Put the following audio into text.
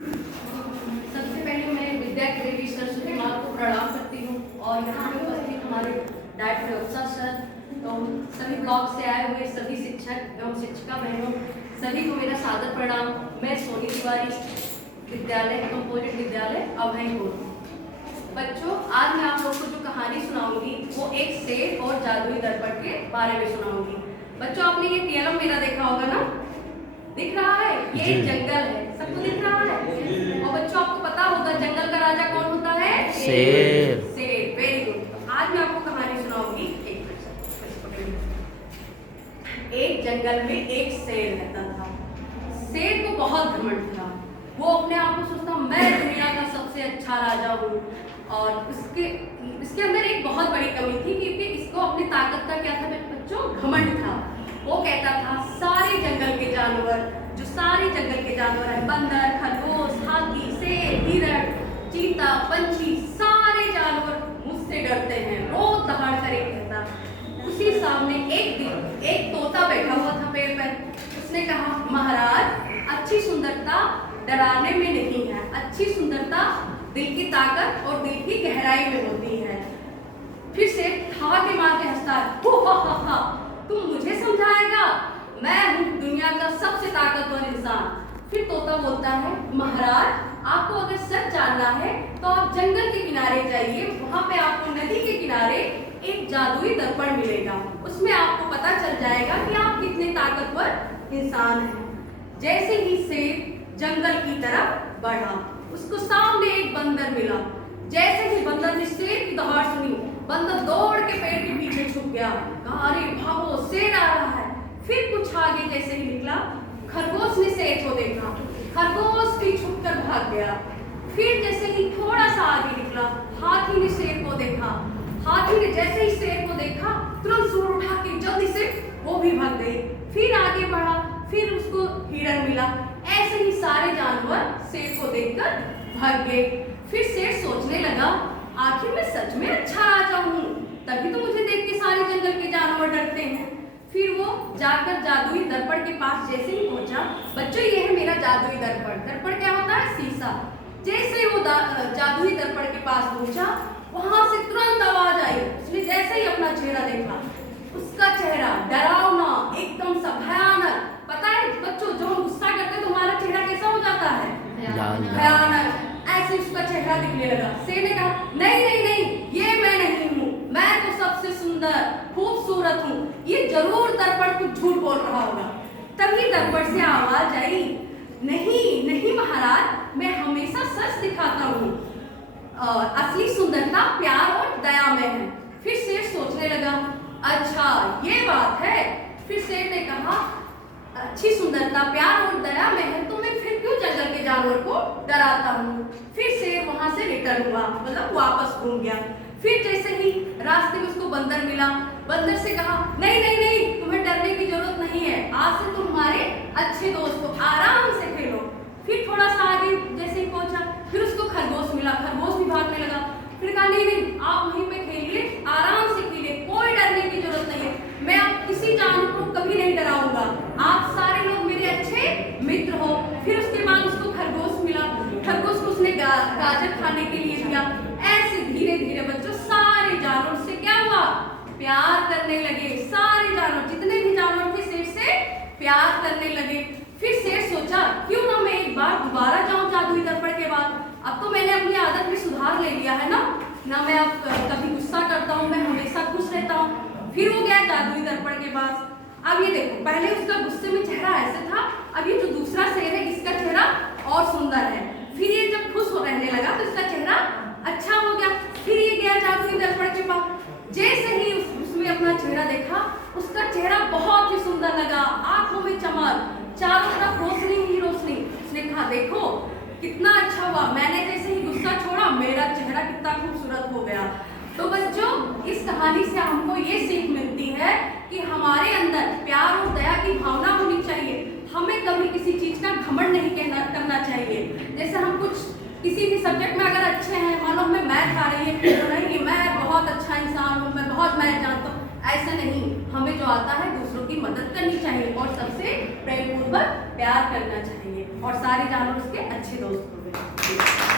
सबसे पहले मैं विद्या के देवी सरस्वती माँ को प्रणाम करती हूँ और यहाँ पे उपस्थित हमारे डायरेक्टर अफसर सर, तो सभी ब्लॉक से आए हुए सभी शिक्षक एवं शिक्षिका बहनों, सभी को मेरा सादर प्रणाम। मैं सोनी तिवारी, विद्यालय कंपोजिट विद्यालय अभयपुर। बच्चों, आज मैं आप लोग को जो कहानी सुनाऊंगी वो एक शेर और जादुई दर्पण के बारे में सुनाऊंगी। बच्चों, आपने ये पीएलएम मेरा देखा होगा ना, दिख रहा है? ये एक जंगल है, सबको दिख रहा है। और बच्चों, आपको पता होगा जंगल का राजा कौन होता है? शेर। शेर, वेरी गुड। आज मैं आपको कहानी सुनाऊंगी। एक जंगल में एक शेर रहता था। शेर को बहुत घमंड था। वो अपने आप को सोचता मैं दुनिया का सबसे अच्छा राजा हूँ। और इसके अंदर एक बहुत बड़ी कमी थी, क्योंकि इसको अपनी ताकत का क्या था बच्चों? घमंड था। वो कहता था सारे जंगल के जानवर, जो सारे जंगल के जानवर हैं, बंदर, खरगोश, हाथी, शेर, हिरण, चीता, पंछी, सारे जानवर मुझसे डरते हैं। रोज दहाड़ कर एक कहता। उसी सामने एक दिन एक तोता बैठा हुआ था पेड़ पर। उसने कहा, महाराज, अच्छी सुंदरता डराने में नहीं है, अच्छी सुंदरता दिल की ताकत और दिल की गहराई में होती है। फिर से ठहाके मार के हंसता है, तुम मुझे समझाएगा? मैं हूँ दुनिया का सबसे ताकतवर इंसान। फिर तोता बोलता है, महाराज, आपको अगर सच जानना है तो आप जंगल के किनारे जाइए। वहां पे आपको नदी के किनारे एक जादुई दर्पण मिलेगा। उसमें आपको पता चल जाएगा कि आप कितने ताकतवर इंसान हैं। जैसे ही शेर जंगल की तरफ बढ़ा, उसको सामने एक बंदर मिला। जैसे ही बंदर ने शेर की दहाड़ सुनी, बंदर दौड़ के पेड़ के पीछे छुप गया। कहा, अरे भागो, शेर आ रहा है। फिर कुछ आगे जैसे ही निकला, खरगोश ने शेर को देखा। खरगोश भी छुपकर भाग गया। फिर जैसे ही थोड़ा सा आगे निकला, हाथी ने शेर को देखा। हाथी ने जैसे ही शेर को देखा, तुरंत सूंड उठा के जल्दी से वो भी भाग गई। फिर आगे बढ़ा, फिर उसको हिरण मिला। ऐसे ही सारे जानवर शेर को देखकर भाग गए। फिर शेर सोचने लगा, आखिर मैं सच में अच्छा राजा हूँ, तभी तो मुझे देख के सारे जंगल के जानवर डरते हैं। फिर वो जाकर जादुई दर्पण के पास जैसे ही पहुंचा, बच्चों ये है मेरा जादुई दर्पण। दर्पण क्या होता है? शीशा। जैसे वो जादुई दर्पण के पास पहुंचा, वहां से तुरंत आवाज आई। उसने जैसे ही अपना चेहरा देखा, उसका चेहरा डरावना, एकदम सा भयानक। पता है बच्चों, जब हम गुस्सा करते हैं तो हमारा चेहरा कैसा हो जाता है? भयानक। ऐसे उसका चेहरा दिखने लगा। शेर ने कहा, नहीं नहीं नहीं, ये मैं नहीं हूँ, मैं तो सबसे सुंदर खूबसूरत हूँ। ये जरूर दर्पण कुछ झूठ बोल रहा होगा। तभी दर्पण से आवाज आई, नहीं नहीं महाराज, मैं हमेशा सच दिखाता हूँ। असली सुंदरता प्यार और दया में है। फिर शेर सोचने लगा, अच्छा ये बात है। फिर शेर ने कहा, अच्छी सुंदरता प्यार और दया में है तो मैं फिर क्यों जंगल के जानवर को डराता हूँ। फिर शेर वहां से रिटर्न हुआ, मतलब वापस घूम गया। फिर जैसे ही रास्ते में उसको बंदर मिला, बंदर से कहा, नहीं नहीं नहीं, तुम्हें डरने की जरूरत नहीं है, आज से तुम हमारे अच्छे दोस्त हो, आराम से खेलो। फिर थोड़ा सा आगे जैसे ही पहुंचा, फिर उसको खरगोश मिला। खरगोश भी भागने लगा। फिर कहा, नहीं नहीं, आप वहीं पे खेलिए, आराम से खेलिए, कोई डरने की जरूरत नहीं है, मैं अब किसी जानवर को कभी नहीं डराऊंगा, आप सारे लोग मेरे अच्छे मित्र हो। फिर उसके बाद उसको खरगोश मिला। खरगोश को उसने गाजर खाने के लिए दिया। ऐसे धीरे धीरे बच्चों सारे जानवर से क्या हुआ? प्यार करने लगे। सारे जानवर, जितने भी जानवर थे, शेर से प्यार करने लगे। फिर शेर सोचा, क्यों ना मैं एक बार दोबारा जाऊं जादुई दर्पण के बाद। अब तो मैंने अपनी आदत में सुधार ले लिया है ना मैं अब कभी गुस्सा करता हूँ, मैं हमेशा खुश रहता हूँ। फिर वो गया जादुई दर्पण के पास। अब ये देखो, पहले उसका गुस्से में चेहरा ऐसे था, अब ये जो दूसरा शेर है इसका चेहरा और सुंदर है। फिर ये जब खुश रहने लगा तो इसका चेहरा अच्छा हो गया। फिर ये गया जादुई दर्पण के पास। जैसे ही उसमें अपना चेहरा देखा, उसका चेहरा बहुत ही सुंदर लगा, आंखों में चमक, चारों तरफ रोशनी ही रोशनी। उसने कहा, देखो कितना अच्छा हुआ, मैंने जैसे ही गुस्सा छोड़ा, मेरा चेहरा कितना खूबसूरत हो गया। तो बच्चों, इस कहानी से हमको ये सीख मिलती है कि हमारे अंदर प्यार और दया की भावना होनी चाहिए। हमें कभी किसी चीज का घमंड नहीं करना चाहिए। जैसे हम कुछ किसी भी सब्जेक्ट में अगर अच्छे हैं, मान लो हमें मैथ आ रही है तो नहीं कि मैं बहुत अच्छा इंसान हूँ, मैं बहुत मैथ जानता हूँ, ऐसा नहीं। हमें जो आता है दूसरों की मदद करनी चाहिए और सबसे प्रेमपूर्वक प्यार करना चाहिए और सारे जानवर उसके अच्छे दोस्त हो गए।